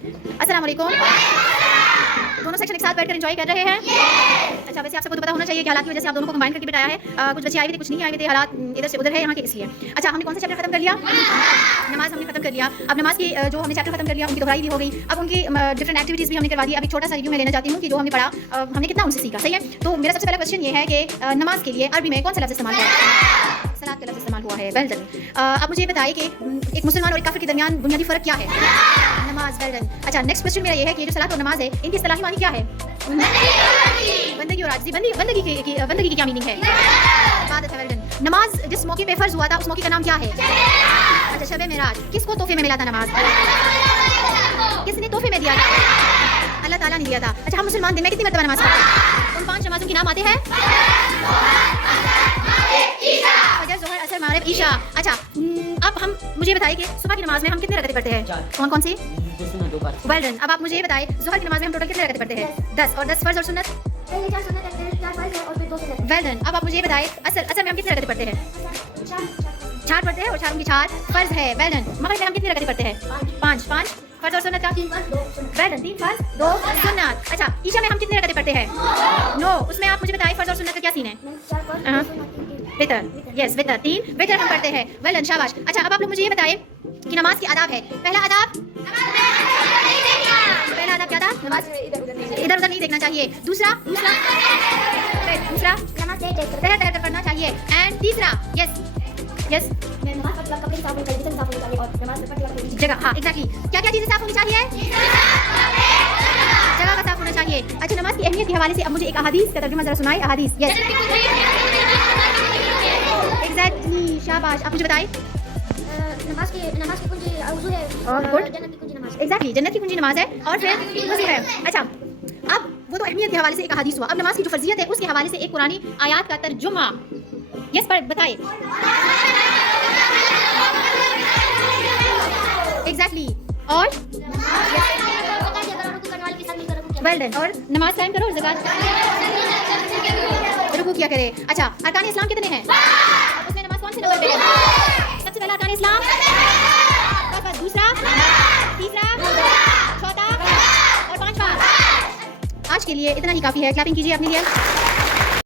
अस्सलाम वालेकुम। दोनों सेक्शन एक साथ बैठकर एंजॉय कर रहे हैं। अच्छा, वैसे आप सबको तो पता होना चाहिए कि हालात की वजह से आप दोनों को कंबाइन करके बिठाया है। कुछ बच्चे आए हुए थे, कुछ नहीं आए हुए थे, हालात इधर से उधर है यहाँ के, इसलिए। अच्छा, हमने कौन सा चैप्टर खत्म कर लिया? नमाज हमने खत्म कर लिया। अब नमाज की जो हमने चैप्टर खत्म कर लिया, उनकी दोहराई भी हो गई। अब उनकी डिफरेंट एक्टिविटीज़ भी हमने करवा दी। अभी छोटा सा रिव्यू मैं लेना चाहती हूँ कि जो हमने पढ़ा हमने कितना उनसे सीखा। सही है, तो मेरा सबसे पहला क्वेश्चन ये है कि नमाज के लिए अरबी में कौन सा लफ्ज़ इस्तेमाल हुआ है? सलात का लफ्ज़ इस्तेमाल हुआ है। Well done. आप मुझे बताइए कि एक मुसलमान और एक काफिर के दरमियान बुनियादी फ़र्क क्या है? नमाज। Well done. अच्छा, नेक्स्ट क्वेश्चन मेरा ये है कि जो सलात और नमाज है, इनकी इस्तिलाही मानी क्या है? बंदगी और आजिज़ी। बंदगी की क्या मीनिंग है? इबादत है। Well done. नमाज जिस मौके पे फ़र्ज हुआ था, उस मौके का नाम क्या है? अच्छा, शब मेराज। किसको तोहफे में मिला था नमाज? किसने तोहफे में दिया था? अल्लाह ताला ने दिया था। अच्छा, हम मुसलमान दिन में कितनी मरतबा नमाज पढ़ते हैं? उन 5 नमाज़ों के नाम आते हैं? फजर, ज़ोहर, असर, मगरिब, ईशा। अच्छा, अब हम मुझे बताइए कि सुबह की नमाज में हम कितने रकातें पढ़ते हैं? कौन कौन सी? Well done. अब आप मुझे बताइए ज़ोहर की नमाज में हम टोटल कितने रकातें पढ़ते हैं? 10। और 10 फ़र्ज़ और सुन्नत? Well done. अब आप मुझे बताइए असर में हम कितने रकातें पढ़ते हैं? 4 पढ़ते हैं, और 4 उनकी 4 फ़र्ज़ है। Well done. मगरिब में हम कितनी रकातें पढ़ते हैं? 5 फ़र्ज़ और सुन्नत का? 3 फ़र्ज़ 2 सुन्नत। अच्छा, ईशा में हम कितनी रकातें पढ़ते हैं? 9। उसमें आप मुझे बताइए फ़र्ज़ और सुन्नत का क्या सीन है? वितर। यस, वितर। 3 वितर हम पढ़ते हैं। वेल डन, शाबाश। अच्छा, अब आप लोग मुझे ये बताइए कि नमाज की आदाब है। पहला आदाब क्या था? नमाज इधर उधर नहीं देखना चाहिए। दूसरा तहर कर पढ़ना चाहिए। एंड तीसरा यस जगह। हाँ, एग्जैक्टली। क्या क्या चीजें साफ होनी चाहिए? जगह का साफ होना चाहिए। अच्छा, नमाज की अहमियत के हवाले से अब मुझे एक अहादीस का तर्जुमा जरा सुनाए। अहादीस। यस, एग्जैक्टली, शाबाश। आप मुझे बताइए। नमाज की कुंजी वज़ू है और जन्नत की कुंजी नमाज है। एग्जैक्टली, जन्नत की कुंजी नमाज है और फिर वज़ू है। अच्छा, अब वो तो अहमियत के हवाले से एक हदीस हुआ। अब नमाज की जो फर्जियत है उसके हवाले से एक कुरानी आयत का तर्जुमा। यस, पर बताइए। एग्जैक्टली। और वेल डन। और नमाज कायम करो और ज़कात रुकू किया करे। अच्छा, अरकान इस्लाम कितने हैं? उसमें नमाज कौन से नंबर पे है? सबसे पहला अरकान इस्लाम, बस दूसरा, तीसरा, चौथा और 5वां। आज के लिए इतना ही काफ़ी है। क्लैपिंग कीजिए अपने लिए।